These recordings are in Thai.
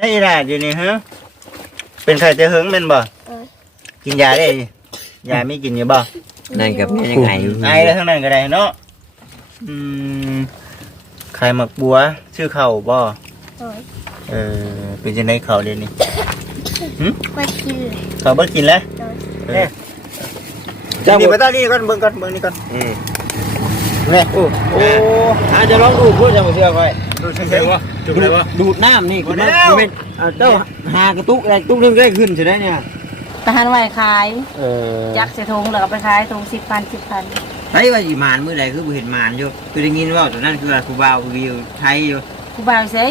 ไอ้ล่ะอยู่นี่ฮะเป็นไข้แต่เฮิงแม่นบ่เออ กินยาได้ยามีกินอยู่บ่นั่นกับแม่ยังไงไอแล้วทั้งนั้นก็ได้เนาะอืมไข่หมักบัว ชื่อเข่าบ่โดยเออเป็นจังได๋เข่าเดี๋ยวนี้ว่ากินเลย เข่าบ่กินแล้วโดยเออนี่ไปตานี่ก่อนเบิ่งก่อนเบิ่งนี่ก่อนอืมแม่โอ้โอ้อาจจะลองดูพูดจะมาเชื่อค่อย ดูเฉยจุกเลยวะดูดน้ำนี่คุณบ่แม่แล้วเป็นเอาเจ้าหากระตุกอะไรตุกนึงได้ขึ้นใช่ไหมเนี่ยทหารไว้ขายๆเออยักษ์ใส่ถุงแล้วก็ไปขายถุงสิบพันสิบพันไอ้ว่าอีหมานมื้อใดคือบ่เห็นหมานอยู่คือได้ยินว่าตอนนั้นคือว่าครูบาววิวไทยอยู่กูบ่าวเสี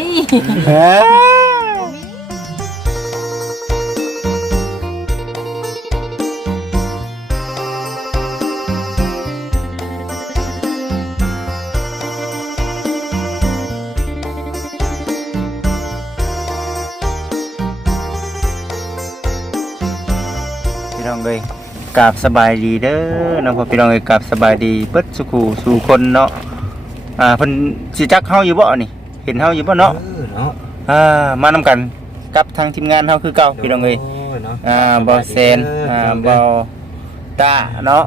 กราบสบายดีเด้อน้องพ่อพี่น้องเอ้ยกราบสบายดีเปิดสุขูสู่คนเนาะอ่าเพิ่นสิจักเฮาอยู่บ่นี่ เห็นเฮาอยู่บ่เนาะเออเนาะอ่ามานำกันกับทางทีมงานเฮาคือเก่าพี่น้องเอ้ยเนาะอ่าบ่เซนอ่าบ่ตาเนาะ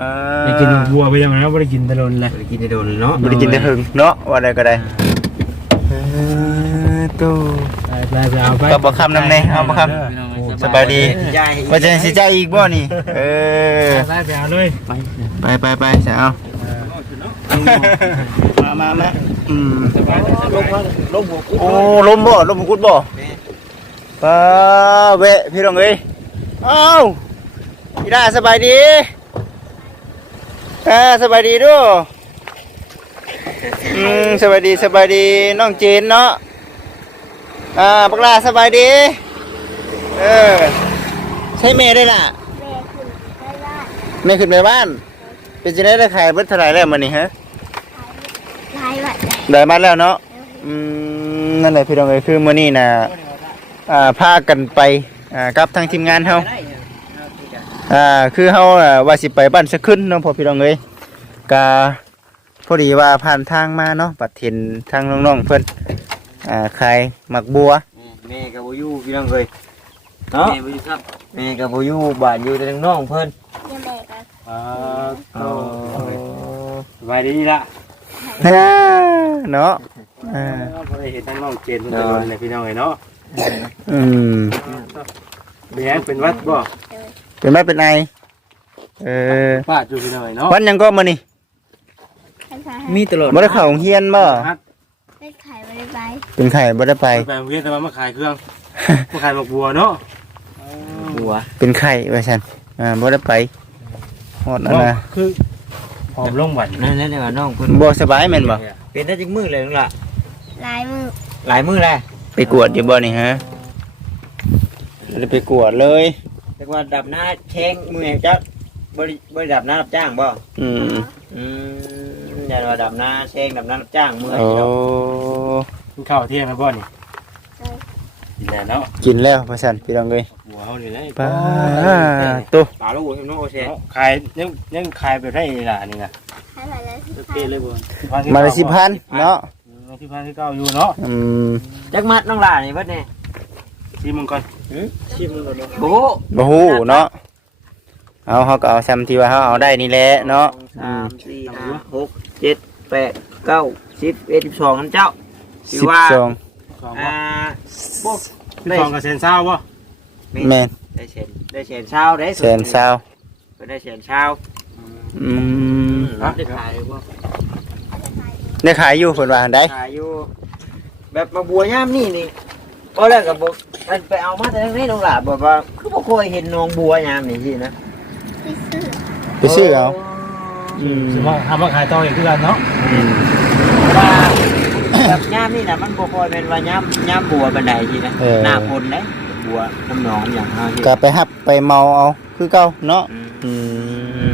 อ่าได้กินวัวไปยังไงไม่ได้กินตะลนเลยบ่ได้กินได้โดนเนาะบ่ได้กินแต่หึงเนาะว่าได้ก็ได้เออตู้ไปไปไปเอาไปก็บ่คำนำแน่เอาบ่คำ สบายดียายว่าจะสิจ่ายอีกบ่นี่ เออไปไปเอาเลยไปไปไปใส่เอามามามาอืมสบายสบายลงหัวกูโอ้ลมบ่ลมมังคุดบ่ปาเวะพี่น้องเอ้ยเอ้าพี่ดาสบายดีอ่าสบายดีเด้วยอืมสบายดีสบายดีน้องเจนเนาะอ่าปักลาสบายดี เออ ใช่เมย์ได้ล่ะ แม่ขึ้นได้ว่าแม่ขึ้นไปบ้าน เป็นจะได้ได้ขายเบิดเท่าไหร่แล้วมันนี่ฮะลายวัดได้ได้มาแล้วเนาะ อืม นั่นแหละพี่น้องเอ้ยคือมื้อนี้น่ะอ่าพากันไป อ่ากับทางทีมงานเฮาอ่าคือเฮาอะว่าสิไปบ้านสะขึ้นเนาะพอพี่น้องเอ้ยกะพอดีว่าผ่านทางมาเนาะบัดเห็นทางน้องๆเพิ่นอ่าขายหมักบัว แม่กับบ่อยู่พี่น้องเอ้ย เนาะแม่บ่อยู่ครับแม่กับบ่อยู่บ้านอยู่แต่ทางน้องเพิ่นยังแม่กันอ่าสบายดีละฮ่าเนาะอ่าพอได้เห็นทั้งน้องเจนตะลนเลยพี่น้องเนาะอืมเลี้ยงเป็นวัดบ่เป็นไม้เป็นไอเออป้าจูพี่น้องเนาะวันหยังก็มื้อนี้ขันฟ้ามีตลอดบ่ได้เข้าโรงเรียนบ่ได้ขายไม่ได้ไปเป็นไข้บ่ได้ไปไปไปโรงเรียนแต่ว่ามาขายเครื่องมาขายหมกบัวเนาะ หัวเป็นไข้ว่าซั่นอ่าบ่ได้ไปฮอดนั่นน่ะคือหอมลงหวันนั่นนั่นว่าน้องเพิ่นบ่สบายแม่นบ่เป็นได้จังมือเลยนั่นล่ะลายมือหลายมือแล้วไปกวดอยู่บ่นี่ฮะบ่ได้ไปกวดเลยแต่ว่าดับหน้าแข้งมือจักบ่ได้บ่ได้ดับหน้ารับจ้างบ่อืมอืมอย่าว่าดับหน้าแข้งดับหน้ารับจ้างมือโอ้กินข้าวเที่ยงนะบ่นี่กินแล้วเนาะกินแล้วว่าซั่นพี่น้องเอ้ยบัว เฮานี่ได้ป้าตุปลาลูกเห็นน้องโอเชนขายยังยังขายแบบได้ล่ะนี่นะขายมาแล้วสิเป๊ะเลยบ่มาละ10,000เนาะที่พันที่เก้าอยู่เนาะอืมจักมัดน้องหลานนี่เบิดนี่ชิมมันก่อนชิมมันก่อนโอ้บ่ฮู้เนาะเอาเฮาก็เอาซ้ำที่ว่าเฮาเอาได้นี่แหละเนาะสามสี่ห้าหกเจ็ดแปดเก้าสิบเอ็ดสิบสองนั่นเจ้าถือว่า12สองอ่าที่สองกับเซนเศร้าบ่ แม่นได้เชนได้เชนเช้าได้แสนซาวก็ได้เชนเช้าอืมได้ขายบ่ได้ขายอยู่เพิ่นว่าได้ขายอยู่ แบบมาบัวย่ามนี่นี่ก็แล้วกับบอกมันไปเอามาแต่ทางนี้น้องหลานบอกว่าคือบ่เคยเห็นน้องบัวยามนี่สินะที่ซื้อไปซื้อเอาอืมสมมติทำมาขายต่ออีกคือกันเนาะอืมว่าแบบย่ามนี่นะมันบ่ค่อยเป็นว่าย่ามย่ามบัวบันไดสินะเออ หน้าพนเด้ บัวน้ำหนองอย่างเฮาที่ก็ไปหับไปเมาเอาคือเก่าเนาะอืมอืม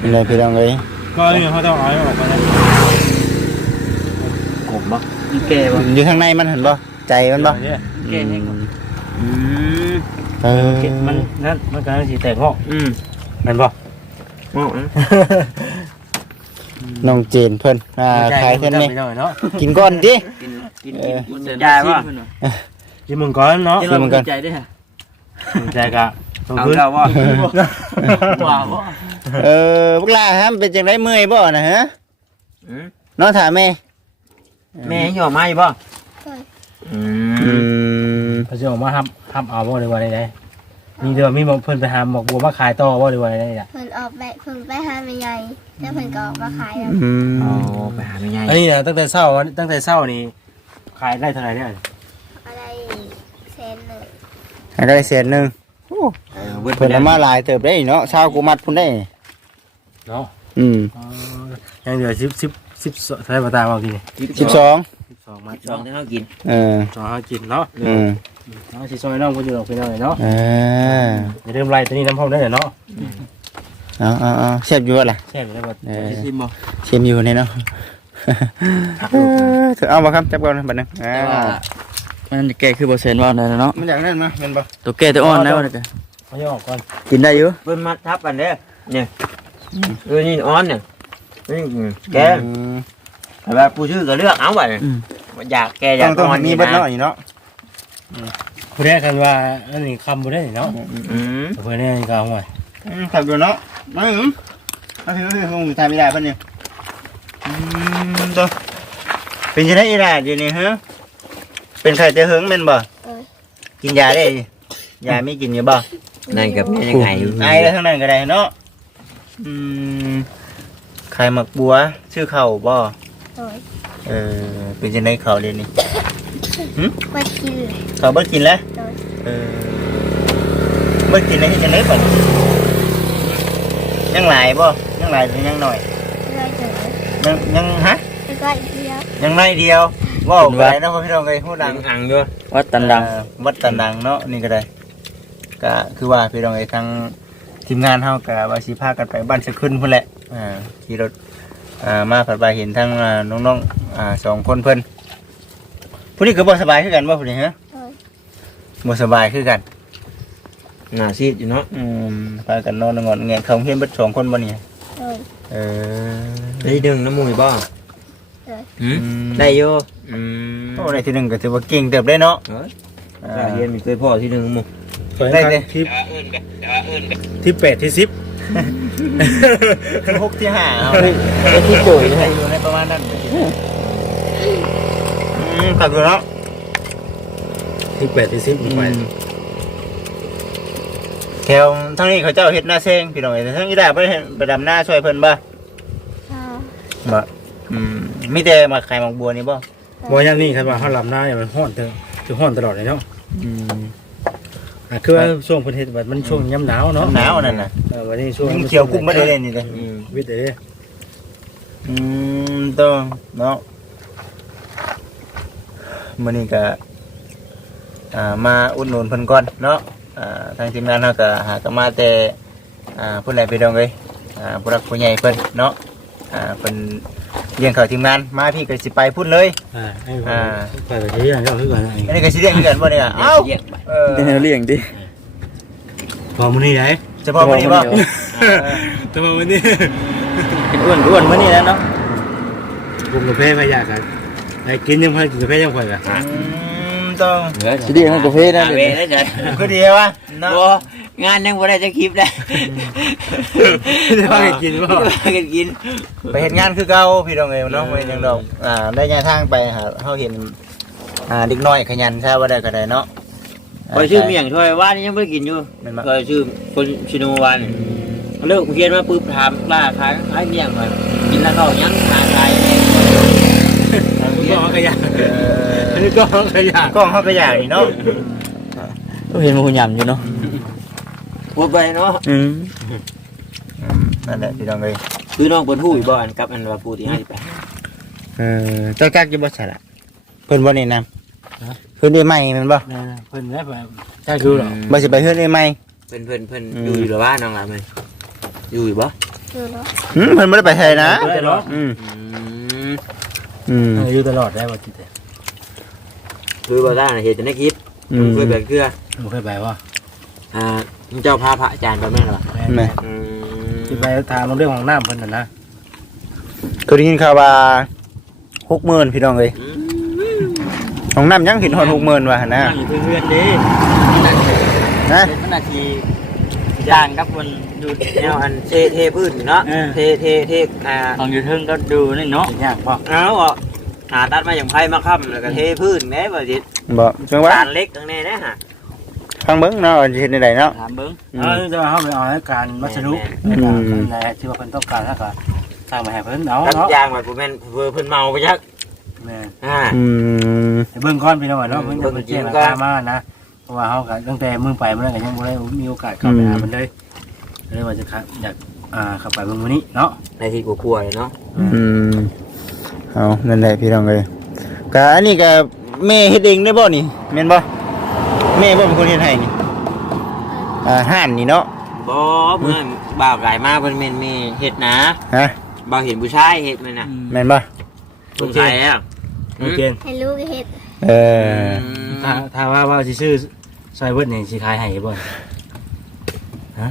นี่เลยพี่น้องเอ้ยก็นี่เขาต้องเอาให้ออกมาเลยขมบ่อีแก่บ่อยู่ข้างในมันเห็นบ่ใจมันบ่เนี่ยแก่ให้ขมอืมเออมันนั่นมันกำลังสีแตกงอกอืมแมันบ่งอกนะน้องเจนเพิ่นอ่าขายเพิ่นนี่ไม่ได้เนาะกินก่อนดิกินกินเออกินยายว่า กินมึงก่อนเนาะกินมึงก่อนใจด้วยฮะมึงใจกะต้องเอาขึ้นเราว่าว่าว่าเออพวกล่าฮะเป็นจังไดเมื่อยบ่นะฮะอืมนอนถามแม่แม่หย่อไม้บ่เคยอือืมมพระเจ้ามาห้ามห้ามเอาบ่ได้ว่าได้มีเดี๋ยวมีบอกเพิ่นไปหาหมอกบัวมาขายต่อบ่ได้ว่าได้ล่ะเพิ่นออกไปเพิ่นไปหาแม่ใหญ่แล้วเพิ่นก็ออกมาขายแล้วอืมอ๋อไปหาไม่ง่ายอันนี้นะตั้งแต่เช้าตั้งแต่เช้านี่ขายได้เท่าไหร่เนี่ย อะไรเซนหนึ่ง ให้ได้เศษหนึงเออเบิดไปเพิ่นแล้เอาวมาหลายเติบได้เนาะชาวกูมัดพุ่นได้ เนาะอืมยังเหลือสิบสิบสิบเท่าไหร่บ่ตามเอากินนี่สิบสองสิบสองมัดสองที่เขากินเออสองเฮากินเนาะอืมเอาสิซอยน้องบ่อยู่ดอกพี่น้องเนาะเอออย่าลืมไล่ตัวนี้น้ำพร้อมได้เนาะเอาเอาเอาเชฟอยู่ว่าล่ะแซ่บได้บ่เออ ซิมบ่เชฟอยู่นี่เนาะเออเถอะเอามาครับจับก่อนนะบัดนึงอ่าแต่ว่า มันแก่คือบ่เซนว่าได้เนาะมันอย่างนั้นมาเป็นบ่ตัวแก่ตัวอ่อนแล้วนะจ๊ะเอาย่อออกก่อนกินได้อยู่เพิ่นมัดทับกันเด้อเนี่ยเออนี่อ้อนเนี่ยนี่แกอืมแต่ว่าผู้ชื่อก็เลือกเอาไว้อยากแกอต้ยาอกงต้องนอนมีนี่เบิดนะเนาะนี่เนาะผู้แรกกันว่าอันนี้คำบ่ได้เนาะอืมเพิ่นนี่ก็ห่วยอืมขับอยู่เนาะมาอืมเอาถือถือคงทำไม่ได้เพิ่นนี่อืมตัวเป็นจังได๋อีหล่ะเดี๋ยวนี้ฮะ เป็นไข้แต่หึงแม่นบ่เออกินยาได้ยามีกินอยู่บ่นั่นกับแม่ยังไงอยู่ไอแล้วทั้งนั้นก็ได้เนาะอืมไข่หมักบัวชื่อเข่าบ่โดยเออเป็นจังได๋เข่าเดี๋ยวนี้ว่ากินเลย เข่าบ่กินแล้วโดยเออบ่กินแล้วเฮ็ดจังได๋บ่ยังหลายบ่ยังหลายหรือยังน้อยร้อยเดียวยังยังฮะ แล้วก็อีกเดียวยังน้อยเดียวเว้าไปเนาะพี่น้องเอ้ยฮู้ดัดังงอังอยู่วัดตันดังเอ่อวัดตันดังเนาะนี่ก็ได้ก็คือว่าพี่น้องเอ้ยทั้งทีมงานเฮาก็ว่าสิพากันไปบ้านสะขึ้นพุ่นแหละอ่าขี่รถอ่ามาผัดไปเห็นทั้งอ่าน้องๆอ่าสองคนเพิ่นผู้นี้ก็บ่สบายคือกันบ่ผู้นี้ฮะโดยบ่สบายคือกัน หน้าซีดอยู่เนาะอืมพากันนอนงอนแงนเขาเฮียนเบิดสองคนบ่นี่โดยเออ ได้ดึงน้ำมูกบ่เออหืมอืมได้อยู่อืมโอ้ได้ที่หนึงก็ถือว่าเก่งเติบได้เนาะเอ้ยอ่าถ้าเรียนมีเคยพ่อที่หนึ่งหมู่ได้เด้ที่ที่แปดที่สิบหกที่ห้าเอาได้ที่โจยอยู่ให้ในประมาณนั้นอืมขับอยู่เนาะที่แปดที่สิบไปแถวทั้งนี้เขาเจ้าเฮ็ดหน้าเซ้งพี่น้องเอ้ยแต่ทั้งนี้ได้ไปเฮ็ดไปดำหน้าช่วยเพิ่นบ่ชาบ่อื มมีแต่มาขายหมากบัวนี่บ่บ่ยามนี้คันว่าเฮาลำหน้าเนี่ยมันฮ้อนเถอะคือฮ้อนตลอดเลยเนาะอืมอะคือว่าช่วงเพิ่นเฮ็ดบัดมันช่วงยามหนาวเนาะหนาวนั่นน่ะเออวันนี้ช่วงยังเขียวกุ้มบ่ได้เลยนี่เด้ออืมวิทย์เด้ออืมต้องเนาะมื้อนี้ก็อ่ามาอุดหนุนเพิ่นก่อนเนาะอ่าทางทีมงานเฮาก็หาก็มาแต่อ่าผู้ใดพี่น้องเอ้ยอ่าผู้รักผู้ใหญ่เพิ่นเนาะอ่าเพิ่น เลี้ยงเขาทีมงานมาพี่ก็สิไปพุ่นเลยอ่าให้อ่าไปไปเรื่อยๆก็คือก่อนอันนี้ก็สิเลี้ยงคือกันบ่เนี่ยเอ้าเรียกไปเออได้แนวเลี้ยงดิพอมื้อนี้ได้เฉพาะมื้อนี้บ่แต่ว่ามื้อนี้กินอ้วนอ้วนมื้อนี้แล้วเนาะผมกาแฟไปอยากกันได้กินยังพอกินกาแฟยังพอกันอืมต้องสิเลี้ยงให้กาแฟนะหาเดี๋ยวเวนี้ได้จ้ะคือดีวะเนาะบ่ งานยังบ่ได้จะคลิปเลยได้พากันกินบ่พากันกิน ไปเห็นงานคือเก่าพี่น้องเอ้ยเนาะบ่เห็นหยังดอกอ่าได้ยาทางไปหาเฮาเห็นอ่าเด็กน้อยขยันซะว่าได้ก็ได้เนาะ คอยชื่อเมียงช่วยว่านี่ยังไม่ได้กินอยู่แม่นบ่ คอยชื่อคนชิโนวันเลิกเรียนมาปุ๊บถามล่าขายขายเมียงมากินแล้วเขายังหาขายก็ขยะเออันอนี้ก็ขยะกล้องเฮาก็อยากนี่เนาะก็เห็นมันหุ่นยำอยู่เนาะ พูดไปเนาะอืมอืมนั่นแหละพี่น้องเอ้ยคือน้องเปิ้นฮู้อยู่บ่อันกับอันว่าผู้ที่ให้ไปเออเจ้าจักอยู่บ่ใช่ล่ะเพิ่นบ่แนะนำเพิ่นได้ใหม่แม่นบ่นั่นๆเพิ่นได้ไปใช่คือหรอบ่สิไปเฮือนได้ใหม่เพิ่นเพิ่นเพิ่นอืม อยู่อยู่หรือว่าน้องหลานมันอยู่อยู่บ่คือเนาะหืมเพิ่นบ่ได้ไปไทยนะได้เนาะอืมอืมอืมอยู่ตลอดได้บ่กินแต่คือบ่ได้นะเฮ็ดแต่ในคลิปอืมเคยแบบเกลือบ่เคยไปว่า อ่าเจ้าพาพระอาจารย์ไปแม่นบ่แม่ อืมสิไปถามเรื่องของน้ำเพิ่นน่ะนะเคยได้ยินข่าวว่า60,000พี่น้องเอ้ยอืมห้องน้ำยังขึ้นฮอด60,000ว่ะหั่นนะนั่งอยู่ที่เพื่อนเด้นะเป็นมันนาทีย่างกับคนดูแนวอันเทเทพื้นเนาะเออเทเทเทอ่าของอยู่เทิงก็ดูนี่เนาะยากบ่เอาอะหาตัดมาอย่างไพ่มาค้ำแล้วก็เทพื้นแม่บ่สิบ่จังว่าตานเล็กตรงนี้นะฮะ ฟังเบิ่งเนาะว่าสิเฮ็ดได้เนาะ ถามเบิ้งอืเอมอจะมาเฮาไปเอาให้การวัสดุอืมในที่ว่าเพิ่นต้องการแล้วก็สร้างมาให้เพิ่นเอาตัดเนาะยางแบบแม่นเพื่อเพิ่นเมาไปจักแม่อ่า อืมให้เบิ่งก่อนพี่น้องเนาะเพิ่นจะเบิ่เพิ่งนจริแจ้งงราก็คามานะเพราะว่าเฮาก็ตั้งแต่มื้อไปมื้อนั้นก็ยังบ่ได้มีโอกาสเข้าไปหามันเลยเลยว่าจะครับอยากอ่าเข้าไปเบิ่งมื้อนี้เนาะในที่กลัวๆเลยเนาะอืมเอานั่นแหละพี่น้องเอ้ยก็อันนี้ก็แม่เฮ็ดเองได้บ่นี่แม่นบ่ แม่บ่เป็นคนเฮ็ดให้นี่อ่าห้านนี่เนาะบ่เมื่อบ่าวกายมาเพิ่นแม่นมีเฮ็ดนะฮะบ่าวเห็นผู้ชายเฮ็ดมันน่ะแม่นบ่สงสัยอะโอเคให้ลูกเฮ็ดเออถ้าถ้าว่าว่าสิซื้อซอยเบิดนี่สิขายให้บ่ฮะ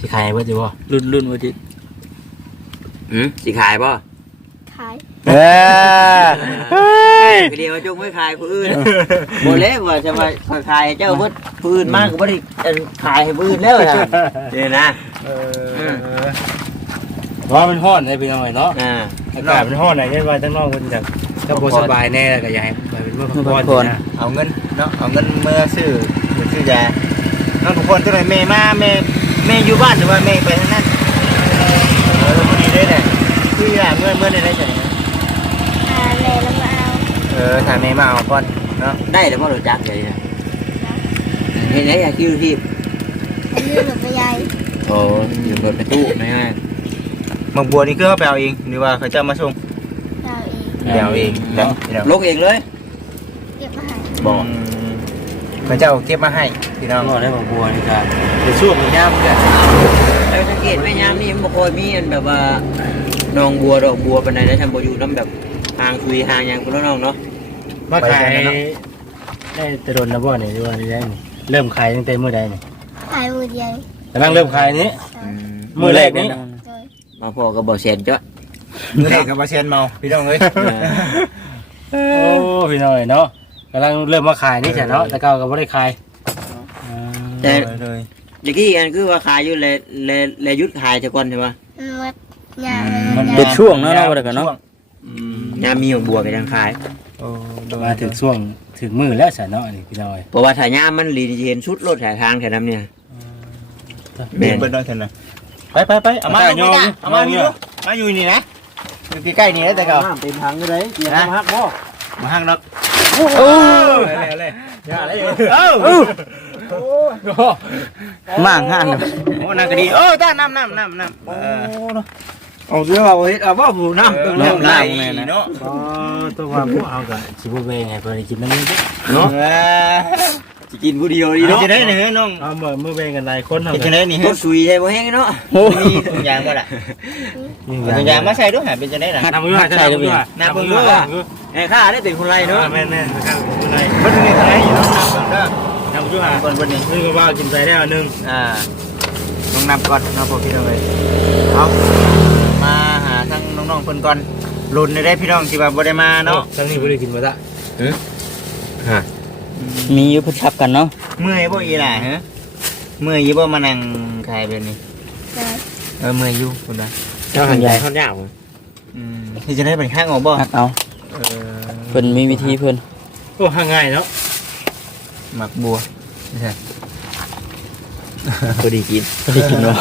สิขายให้เบิดอยู่บ่รุ่นรุ่นว่าจิอืมสิขายบ่ขายเออเฮ้ยเดียวจงไม่ขายผู้อื่นบ่เล็กว่าจะมาขายให้เจ้าเบิดผู้อื่นมากก็บ่ได้อันขายให้ผู้อื่นแล้วนะนี่นะเออเพราะว่ามันฮ้อนได้พี่น้องเนาะอ่าอากาศมันร้อนอะไรเช่นว่าทั้งนอกมันแบบก็บ่สบายแน่แล้วก็อยากให้ไปเป็นเมื่อพักผ่อนนะเอาเงินเนาะเอาเงินเมื่อซื้อเมื่อซื้อยาน้องทุกคนจังได๋แม่มาแม่แม่อยู่บ้านหรือว่าแม่ไปทางนั้นเออพอดีเลยเนี่ย คืออยากเมื่อเมื่อได้ได้จังอ่าแม่แล้วมาเอาเออถ้าแม่มาเอาก่อนเนาะได้แล้วบ่รู้จักเลยนะเห็นไหมอยากคิวที่ให้ยืมหนูไปยายโอ้อยู่บนประตูนะฮะมังบัวนี่คือเขาไปเอาเองหรือว่าเขาจะมาส่งเราเองไปเอาเองเนาะพี่น้องลกเองเลยบอกเขาจะเอาเก็บมาให้พี่น้องได้บางบัวนี่ครับเป็นช่วงมันยามกันแล้วสังเกตแม่ยามนี่มันบ่คอยมีอันแบบว่า ดองบัวดอกบัวปานใดนะทำบ่อยู่น้ำแบบหางคุยหางหยังพุ่นน้องเนาะ มาขายได้แต่โดนนะบ่เนี่ยดูว่าได้นี่เริ่มขายตั้งแต่เมื่อใดนี่ขายมือเดียวกำลังเริ่มขายนี้ มือแรกนี้โดยมาพอก็บ่เสียนจ้ะ มือแรกกับเปอร์เซ็นต์เมาพี่น้องเอ้ยโอ้พี่น้อยเนาะกำลังเริ่มมาขายนี่จ้ะเนาะแต่เก่าก็บ่ได้ขายแต่เลยเมื่อกี้อันคือว่าขายอยู่เลยเลยเลยหยุดขายแต่ก่อนใช่ปะ มันวัด ยามันมันเป็นช่วงเนาะเนาะว่าแต่กันเนาะยามมีดอกบัวไปทางขาย โอ้โดยมาถึงช่วงถึงมือแล้วจ้ะเนาะนี่พี่น้อยเพราะว่าถ้ายามมันลีนี่จะเห็นชุดรถแถวทางแถวนั้นเนี่ยเปลี่ยนเปิดน้อยเถอะนะไปไปไปเอามาเอามาเอามาอยู่มาอยู่นี่นะอยู่ใกล้ๆนี่นะแต่เก่าเป็นทางเลยนะฮักบ่มาห้างดอกโอ้อะไรอะไรยาเลยเอ้า ม่างห้างเลยโอ้นางก็ดีโอ้ตาน้ำน้ำน้ำน้ำเออเอาเสื้อเอาเฮ็ดเอาว่าผู้น้ำน้ำไหลเนาะอ๋อตัวว่าพวกเอาก็สิบ่เวงให้เพิ่นได้กินน้ำนี้เนาะสิกินผู้เดียวดีนี่เนาะจะได้หนึ่งน้องเอาเมื่อเมื่อเวงกันหลายคนเฮาจะได้นี่รฮะถสุยใช่บ่แห้งเนาะมีถุงยางบ่ล่ะถุงยางมาใส่ด้วยหาเป็นจะได้ล่ะทำมือว่าใช่เลยพี่น้ำเบิ่งด้วยไอ้ข้าได้เป็นคนไรเนาะแม่นแม่นครับคุณนายมันถึงนี่เท่าไหร่อยู่น้องนับก่อนเด้อ ทำช่วยก่อนบนนี้นึกว่ากินไปได้อันนึงอ่าต้องนับก่อนเนาะพวกพี่น้องเลยเอามาหาทั้งน้องๆเพิ่นก่อนลุ้นได้ได้พี่น้องที่ว่าบ่ได้มาเนาะทั้งนี้บ่ได้กินมาละมีอยู่เพิ่นทับกันเนาะเมื่อยบ่อีหล่ะฮะเมื่อยอยู่บ่มานั่งขายแบบนี้โดยเออเมื่อยอยู่คุณนะเจ้าหันใหญ่ท่อนยาวอืมที่จะได้เป็นข้างออกบ่หักเอาเออเพิ่นมีวิธีเพิ่นโอ้ห่างง่ายเนาะ หมักบัวไม่ใช่พอดีกินบ่ได้กินบ่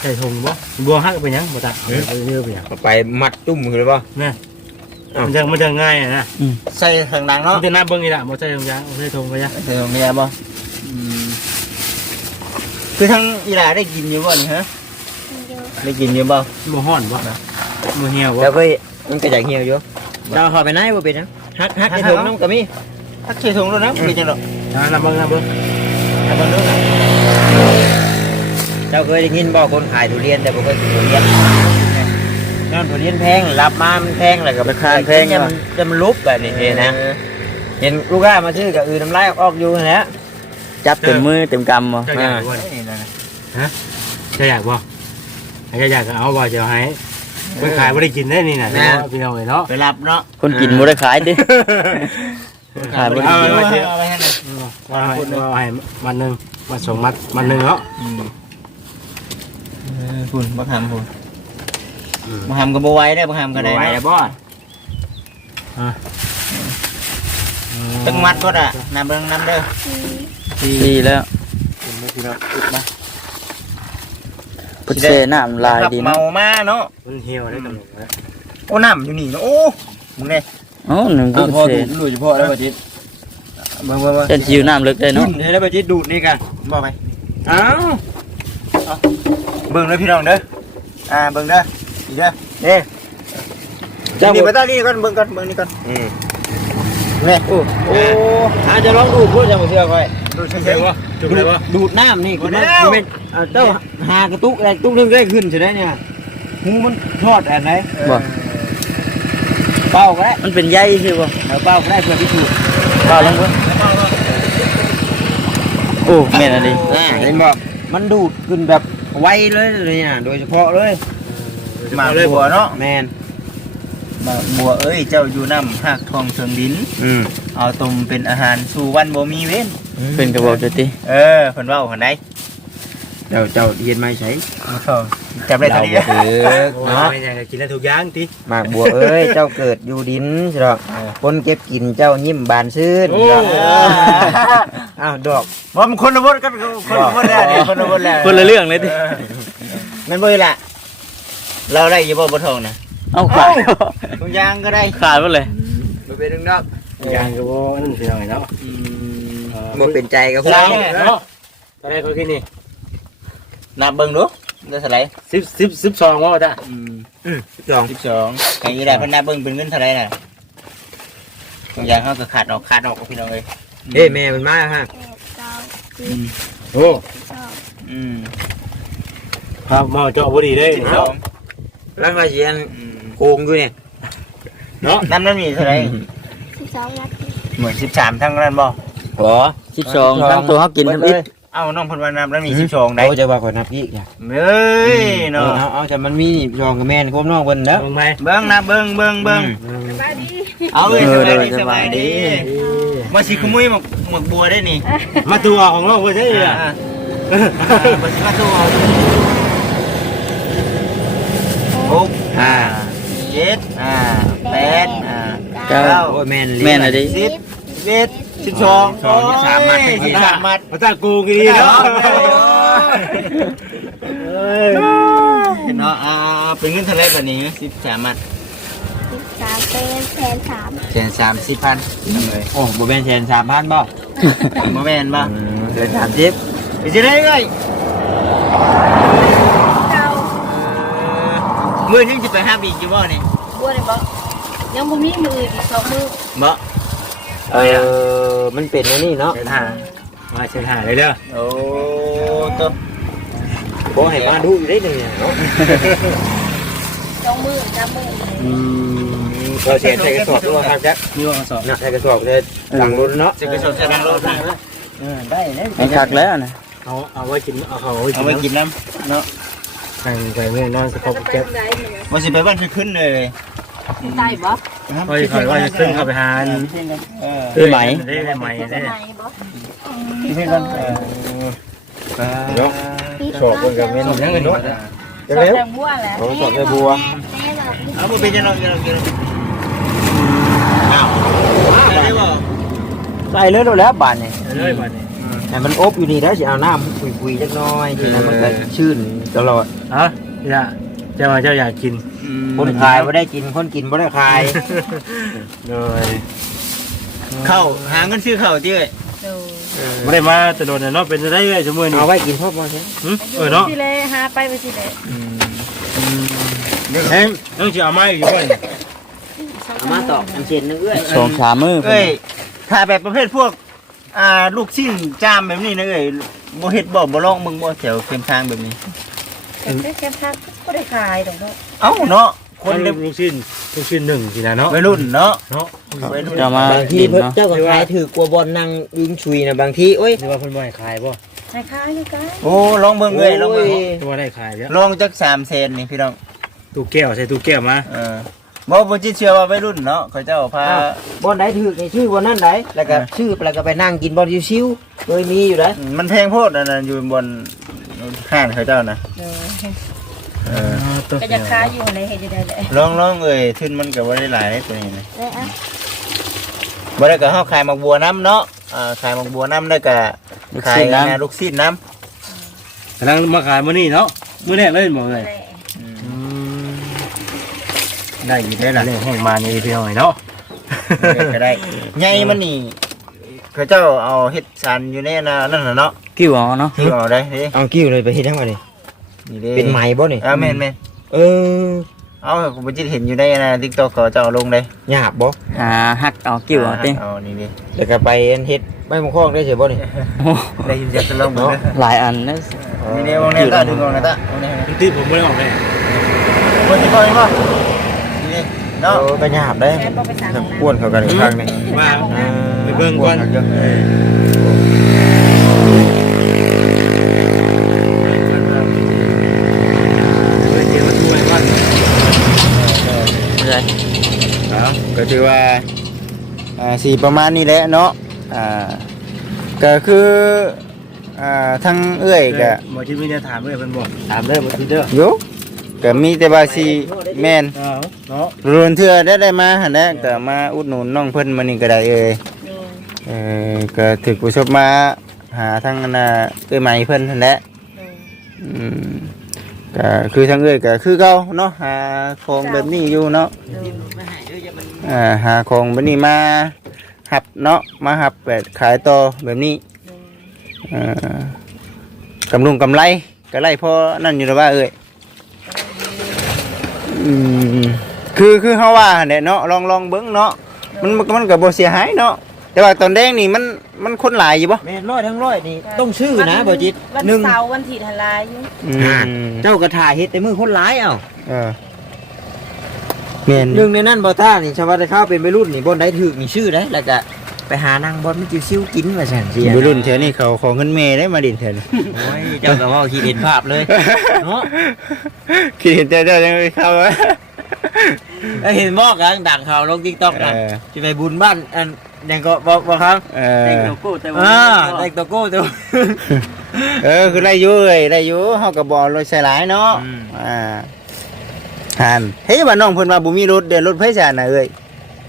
ใส่ถุงบ่บัวฮักไปยังบ่ตาเออเยอะไปยังเอาไปมัดจุ่มคือป่ะมันจะมันจะง่ายนะใส่ข้างหลังมัเนาะนจะน่าเบิ่งอีละบ่ใช่ถุงยางบ่ใช่ถุงไปยังใส่ตรงนี้บ่อืมคือทั้งอีหล่าได้กินอยู่บ่นี่ฮะมันอยู่ได้กินอยู่บ่บ่ฮ้อนบ่บ่เหี่ยวบ่แล้วก็มันก็จะเหี่ยวอยู่เจ้าขอไปไหนบ่เป็นนะฮักฮักในถุงน้ำก็มีถ้าเขียถุงแล้วนะมีจังดอก นะเบิ่งนะเบิ่งถ้าบ่รู้นะเจ้าเคยได้ยินบ่คนขายทุเรียนแต่บ่เคยกินทุเรียนนั่นทุเรียนแพงรับมามันแพงแล้วก็ราคาแพงจะมันจะมันลุบแบบนี้เองนะ เห็นลูกค้ามาซื้อกับอือน้ำลายออกอยู่นั่นแหละจับเต็มมือเต็มกำบ่เจ้าอยากบ่นี่นะนะเจ้าอยากบ่เจ้าอยากก็เอาบ่จะให้เพิ่นขายบ่ได้กินได้นี่น่ะพี่น้องเอ้ยเนาะไปรับเนาะคนกินบ่ได้ขายดิขายบ่เอาได้ไว้เอาเถอะเอาไปให้หน่ อยเอาให้เอาให้มันหนึงมาส่งมัดมันหนึงเนาะเออคุณบักหำคุณบักหำก็บ่ไหว้ได้บักหำก็ได้ไหวเนาะแล้วบ่ตึงมัดก็ได้น้ำเบิ่งน้ำเด้อดีแล้วเพิ่นเซน้ำลายดีเมาเนาะมาเนาะมันเหี่ยวได้ตำรวจนะโอ้น้ำอยู่นี่เนาะโอ้มึงเนี่ยเอ้าหนึ่งเอาเพิ่นพ่อเซดูดูเฉพาะแล้วบัดนี้เบิ่ง เบิ่งเบิ่งเล่นสิอยู่น้ำลึกได้ดุเนาะนแล้วบัดนี้ดูดนี่กันบอกไปเอ้าเบิ่งเลยพี่น้องเด้ออ่าเบิ่งเด้ออีกเด้อเด้เจ้าเจ้านี่บ่มาตั้งนี่ก่อนเบิ่งก่อนเบิ่งนี่ก่อนอืมนี่โอ้โอ้อาจจะลองดูดพูดจังบ่เชื่อค่อยดูเฉเดี๋ยยวบ่จุกเลยบ่ดูดน้ำนี่คุณดูแม่ดแล้วเป็นเอาเจ้าหากระตุกอะไรตุกนึงได้ขึ้นใช่ไหมเนี่ยหูมันทอดอันไหนๆบ่เป้าก็ได้มันเป็นใยคือบ่เอาเป้าก็ได้เพื่อพิสูจน์ปลาลงเบิ่ง โอ้แม่นอันนี้อ่าเห็นบ่มันดูดขึ้นแบบไวเลยเลยเนี่ยโดยเฉพาะเลยหมากบัวเนาะแมนหมากบัวเอ้ยเจ้าอยู่น้ำหักทองเชิงดินอืมเอาต้มเป็นอาหารสู่วันบ่มีเว้นเพิ่นก็บอกจะติเออเพิ่นเว้าคั่นได้เจ้าเจ้าเย็นไม่ใช่บ่เข้า จับได้เท่านี้เราบ่ถือเนาะเนาะไม่ใช่ก็กินได้ทุกอย่างติหมากบัวเอ้ย เจ้าเกิดอยู่ดินใช่หรอคนเก็บกินเจ้ายิ้มบานซื่นโอ้อ้าวดอกว่ามันคนละบทกันคนละบทแล้วนี่คนละบทแล้วคนละเรื่องเลยติแม่นบ่อีหล่ะเราได้อยู่บ่บ่ทองนะเอ้าขาดทุกอย่างก็ได้ขาดหมดเลยบ่เป็นดอกอย่างก็บ่นั่นสิหน่อยเนาะบ่เป็นใจกับพวกเราเราเนาะตอนแรกก็กินนี่นับเบิ่งดู ได้เท่าไหร่10 10 12ว่าจ้ะอืมสอง12ไอ้อีหล่ะเพิ่นนับเบิ่งเป็นเงินเท่าไหร่น่ะทุกอย่างเฮาก็ขาดออกขาดออกกับพี่น้องเอ้ยเฮ้ยแม่มันมาฮะแปดเก้าอืมโอ้สองอืมครับมาเจาะบ่ดีเด้สอเนาะงแล้วก็เสียนอืมโกงอยู่เนี่ยเนาะน้ำนั้นมีเท่าไหร่สิบสองนาทีเหมือน13ทั้งนั้นบ่โอ้12ทั้งตัวเฮากินทั้งอิด เอ้าน้องเพิ่นว่าน้ำนั้นมี12ได้เขาจะว่าก่อนนับอีกอย่างเอ้ยเนาะเอาเอาแต่มันมีนี่จองกับแม่นครบน้องเพิ่นแล้วลงไหมเบิ่งนะเบิ่งเบิ่งเบิ่งเอาเลยสบายดีสบายดีมาสิขโมยหมกหมกบัวได้นี่ มาตัวของเราเพิ่นได้อ่าอะอ่ามาสิมาตัวเอาหกอ่าเจ็ดอ่าแปดอ่าเก้าเก้าโอ้ยแม่นแม่นอะดิสิบสิบเอ็ด สิบสองสองสิบสามมัดโอ้ยสิบสามมัดมาตากูกี่ดีเนาะเนาะอ่าเป็นเงินเท่าไหรแบบนี้สิบสามมัดสิบสามเป็นแสนสามแสนสามสิบพันเลยโอ้บ่แม่นแสน3,000บ่โมแมนบ่เดือน30ไปสิได้เลยเก้ามือยังจะไปห้ามอีกอยู่บ่นี่บัวเลยบ่ยังบ่มีมืออีกสองมือบ่เออ มันเป็นอันนี้เนาะเชิญหามาเชิญหาเลยเด้อโอ้ตัวบ่ให้มาดูอยู่ได้เลยเนาะสองมือสามมืออืมเราเสียใส่กระสอบด้วยครับแจ๊คมีว่ากระสอบน่ะใส่กระสอบเลยหลังรถเนาะจะกระสอบใส่ดังรถนะเออได้เลยให้คักแล้วนะเอาเอาไว้กินเอาเขาไว้เอากินไว้กินน้ำเนาะใส่ใส่เมื่อนอนสกปรกไปเจ็บทางใดเนี่ยวันสิไปบ้านคือขึ้นเลย ใต้บ่ว่อยว่าจะขึ้นเข้าไปหาเออคือไหมได้ได้ไหมได้ไหนบ่ที่เพื่อนกันเนาะปีสอบเพิ่นก็แม่นยังไงเนาะสจังอบแล้วแต่บัวแหละเขาสอบได้บัวแม่บอกเอาไปเป็นยังไงยังไงอ้าวได้บ่ใส่เลยแล้วบาดนี่เลยบัดนี้แต่มันอบอยู่นี่แล้วสิเอาน้ำคุยๆจักน่อยทีนั้นมันก็ชื่นตลอดฮะอย่าเจ้าว่าเจ้าอยากกิน คนขายบ่ได้กินคนกินบ่ได้ขายโดยเข้าหาเงินซื้อเข้าที่เอ้ยดูไม่ได้มาแต่โดนเนาะเป็นจะได้เลยชั่วโมงนี้เอาไว้กินพอบ่ใช่เออเนาะสิเลยหาไปไปสิเลยเฮ้ยต้องจะเอาไม้อยู่ก่อนเอามาตอกอันเช่นนึงเอ้ยสองสามมือเอ้ยถ้าแบบประเภทพวกอ่าลูกชิ้นจามแบบนี้นะเอ้ยบ่เฮ็ดบ่บ่ลองมึงบ่แถวเข็มทางแบบนี้แต่แค่พักก็ได้ขายดอกเนาะเอ้าเนาะคคนนลูกลูกชิ้นลูกชิ้นหนึ่งสินะเนาะวัยรุ่นเนาะเนาะวัยรุ่นจะมาบางทีกินเพิ่นเนาะเจ้าก็ขายถือกลัวบอลนั่งยิงชุยนะบางทีโอ้ยหรือว่าเพิ่นบ่ให้ขายบ่ให้ขายอยู่กันโอ้ลองเบิ่งเอ้ยลองเบิ่งตัวได้ขายแล้วลองจัก3เซนนี่พี่น้องตู้แก้วใส่ตู้แก้วมาเออบ่บ่จิตเชื่อว่าวัยรุ่นเนาะเขาเจ้าพาบอนไหนถือในชื่อบอนนั่นไหนแล้วก็เออชื่อแล้วก็ไปนั่งกินบอนชิวๆเคยมีอยู่นะมันแพงโพดอันนั้นอยู่บนห้างเขาเจ้านะ เออเออก็จะค้ายอยู่ในเฮ็ดได้แหละลองลองเอ้ยทุนมันก็บ่ได้หลายตัวนี้นะเลยอะบ่ได้ก็เฮาขายหมักบัวน้ำเนาะอ่าขายหมักบัวน้ำแล้วก็ขายงานลูกศิษย์น้ำกำลังมาขายมื้อนี้เนาะมื้อแรกเลยบอกเลยได้อยู่ได้ละเรื่องแห้งมานี่พี่น้อยเนาะก็ได้ใหญ่มันนี่เขาเจ้าเอาเฮ็ดสันอยู่ในน่ะนั่นน่ะเนาะกิ้วเอาเนาะคือเอาได้เด้เอากิ้วเลยไปเฮ็ดทั้งวันนี่ นี่เด้เป็นไหมบ่นี่อ่าแม่นแม่นเออเอาผมบ่จิตเห็นอยู่ในน่ะ TikTok เขาเจ้าเอาลงได้หยาบบ่หาหักเอากิ้วเอาติเอานี่ดิแล้วก็ไปเฮ็ดใบมะข้องได้เฉยบ่นี่โอ้ได้ยินเสียงตะลงบ่เด้อหลายอันนะนี่เด้วงนี้ตาดึงออกนะตาเอานี่ที่ผมไม่ได้ออกเลยคนที่บ่นี่บ่นี่เด้เนาะโอ้ก็หยาบได้แม่บ่ไปสั่งจะนะป้วนเขากันอีกครั้งหนึงว่าไปเบิ่งก่อน เออ เฮ้ยเดี๋ยวมาดูไว้ก่อน ไม่ได้ เอาก็ ถือว่าอ่าสีประมาณนี้แหละเนาะอ่าก็คืออ่าทั้งเอื้อยก็หมอที่มีเนี่ยถามเลยเพิ่นบอกถามเด้อบ่คิดเด้ออยู่ก็มีแต่ว่าสิแม่นเอาเนาะรวนเทื่อได้ได้มาหั่นแหละก็มาอุดหนุนน้องเพิ่นมื้อนี้ก็ได้เอ้ยเออก็ถึกผู้ชมมาหาทั้งอันน่ะเอ้ยใหม่เพิ่นหั่นแหละอืมก็คือทั้งเอ้ยก็คือเก่าเนาะหาของแบบนี้อยู่เนาะ อ่าหาของแบบนี้มาหับเนาะมาหับแบบขายต่อแบบนี้อ่ากำลุงกำไรก็ไล่พอนั่นอยู่แล้วว่าเอ้ยอืมคือคือเฮาว่าเนี่ยเนาะลองลองเบิ้งเนาะมันมันมันก็บ่เสียหายเนาะแต่ว่าตอนแดงนี่มันมันคนหลายอยู่บ่แม่นร้อยทั้งร้อยนี่ต้องชื่อนะบ่จิตวันหนึ่งเสาร์วันที่ทลายอยู่อือ่ามเจ้ากระถ่ายเฮ็ดแต่มือคนร้ายเอ้าเออ แม่นหนึ่งในนั้นบ่ท่านี่ชาวบ้านได้เข้าเป็นวัยรุ่นนี่บ่ได้ถือมีชื่อได้แล้วก็ไปหานางบอลมันจิซิวกินว่าซั่นเสียวัยรุ่นแถวนี้เขาขอเงินแม่ได้มาดินแถวนี้โอ้ยเจ้าก็เว่าคิดเห็นภาพเลยเนาะคิดเห็นใจเจ้ายังไม่เข้าไหมเอ้ยเห็นบ่กำลังดังข่าวลง TikTok นะเออสิไปบุญบ้านอันยังก็บ่บ่ครับเอแต่งอโลโก้แต่ว่าอ่าแต่งตัวโก้ตัวเออคือได้อยู่เลยได้อยู่เฮาก็บ่รถใส่หลายเนาะอืมอ่า หันเฮ้ยว่าน้องเพิ่นว่าบ่มีรถเดินรถไฟฟ้าน่ะเอ้ย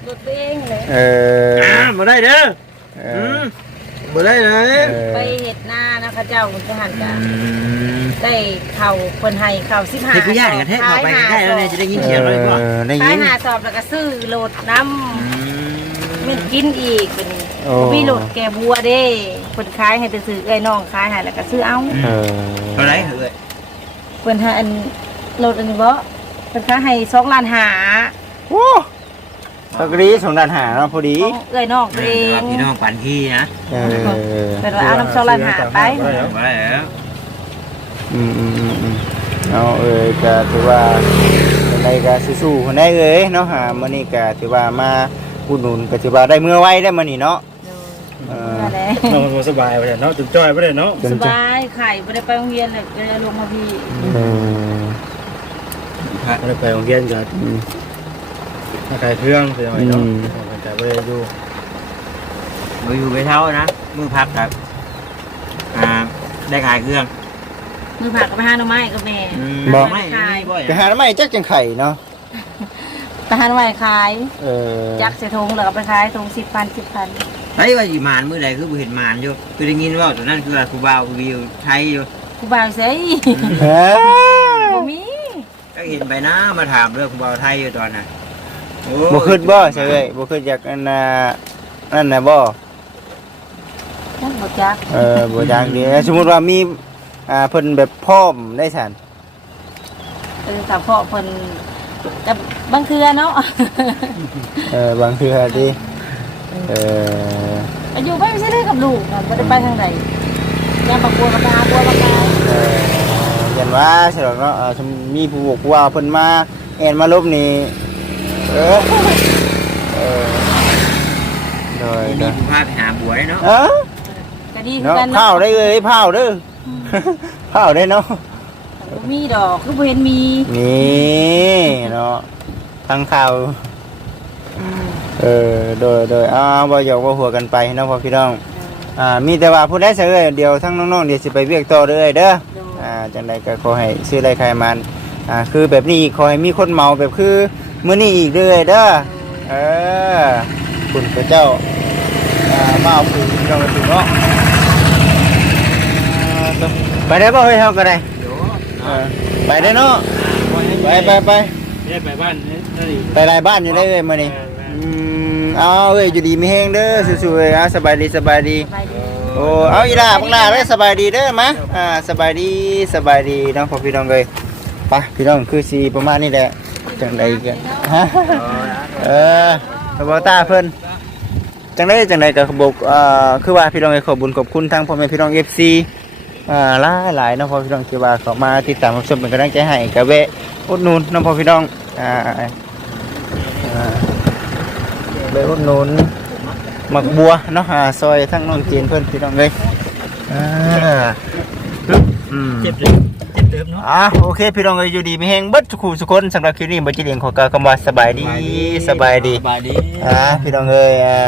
รถตัวเองเลยเอออ่าบ่ได้เด้อเออือมบ่ได้เลยเออไปเฮ็ดหน้านะคะเจ้าคุณจะหันกันได้เข่าคนให้เข่า15เฮ็ดกูย่านกันแท้เข้าไปใกล้ๆแล้วเนี่ยจะได้ยินเสียงเลยบ่ออได้ขายิยนหาสอบแล้วก็ซื้อโหลดน้ำมีกินอีกเป็นโอ้มีโหลดแกบัวเด้คนขายให้ไปซื้อเอ้ยน้องขายให้แล้วก็ซื้อเอาเออเท่าไหร่เอ้ยเพิ่นให้อันโหลดอันนี้บ่ เพิ่นขายให้2ล้านหาโอ้ปกติสงดานหาเนาะพอดี ของเอ้ยน้องตัวเองพี่น้องปันพี่นะเออเพิ่นว่าเอาน้ำ2ล้านหาไปบ่ได้แล้วอืมอืมอืมอืมเอาเอ้ยก็ถือว่าในก็สู้ๆคนได้เอ้ยเนาะหามื้อนี้ก็ถือว่ามาอุดหนุนก็ถือว่าได้เมื่อไว้ได้มื้อนี้เนาะเออ นั่นแหละน้องมันบ่สบายไปเนาะจุดจ้อยไปเลยเนาะ จนสจะ บายไข่บ่ได้ไปโรงเรียนเลยเลยลงมาพี่ เออ บ่ได้ไปโรงเรียนก็อืม มาขายเครื่องเสียหน่อยเนาะอืม มันจะบ่ได้อยู่บ่อยู่ไปเท่านะ มือพักกับอ่า ได้ขายเครื่องมือผักก็ไปหาหน่อไม้กับแม่บอกไม่มีบ่อยไปหาทำไมจักจังไข่เนาะไปหาหน่อไม้ขาย เออยักษ์ใส่ถุงแล้วก็ไปขายถุง10,000 10,000ไอ้ว่าสิมานมื้อใดคือบ่เห็นมานอยู่คือได้ยินว่าตอนนั้นคือว่าครูบาววิวไทยอยู่ กูบ่าวเซ่เฮ้ยบ่มีก็ เห็นไปนะมาถามเรื่องครูบาวไทยอยู่ตอนน่ะโอ้บ่ขึ้นบ่ใช่เอ้ยบ่ขึ้นจากอันน่ะนั่นน่ะบ่นั่นบ่จักเออบ่จักดีสมมุติว่ามีอ่าเพิ่นแบบพร้อมได้ซั่นเออถ้าพ่อเพิ่นแต่บางเทื่อเนาะเออบางเทื่อติเออ อายุไปไม่ใช่ได้กับลูกน่ะบ่ได้ไปทางใดยามบักบัวบักกาบัวบักกา ยันว่าใช่ดอเนาะอ่ามีผู้บอกว่าเพิ่นมาแอนมาลบนี่เออเออโดยมีโดยผู้พาไปหาบัวได้เนาะเออก็ดีคือเนาะกันเผาเนาได้เลยเผาเด้อเผาได้เนาะ บ่มีดอกคือบ่เห็นมีนี่เนาะทางข่าวเออโดยโดยอ้าวบ่หยอกบ่หัวกันไปเนาะพ่อพี่น้องอ่ามีแต่ว่าผู้ใดเสยเอ้ยเดี๋ยวทั้งน้องๆเดี๋ยวสิไปเวียกต่อเด้อเด้อ อ่าจังไดก็ขอให้ซื้อไรใครมันอ่าคือแบบนี้อีกขอให้มีคนเมาแบบคือมื้อนี้อีกเด้อเด้อเออคุณพระเจ้าอ่ามาเอาปืนพี่น้องกันถึงเนาะอ่าต้อไปได้บ่เฮ้ยเฮาก็ได้เออไปได้เนาะไปไปไปได้ไปบ้านนี่ไปหลายบ้านอยู่ได้เลยมื้อนี้อืมเอาเอ้ยอยู่ดีมีแฮงเด้อสู้ๆเอ้ยอะสบายดีสบายดี ไปดี โอ้เอาอีล่าบังลาเด้อสบายดีเด้อมาอ่าสบายดีสบายดีเนาะพ่อพี่น้องเอ้ยไปพี่น้องคือสิประมาณนี้แหละจังไดกันฮะเออขอบตาเพิ่นจังไดจังไดก็ขอบอ่าคือว่าพี่น้องเอ้ยขอบคุญขอบคุณทั้งพ่อแม่พี่น้อง FC อ่าหลายหลายเนาะพ่อพี่น้องที่ว่าเขามาติดตามรับชมเป็นกำลังใจให้ก็แวะอุดหนุนเนาะพ่อพี่น้องอ่าอ่าไปอุดหนุน หมักบัวเนาะอ่าซอยทั้งน้องจีนเพิ่นพี่น้องเลยอ่าปึ๊บอืม เจ็บเลยเจ็บเติมเนาะ อ่าโอเค พี่น้องเอ้ยอยู่ดีมีแฮงเบิดทุกคู่ทุกคนสำหรับคลิปนี้บ่จิเลียงขอกล่าวคำว่าสบายดีสบายดีสบายดี อ่าพี่น้องเอ้ยอ่า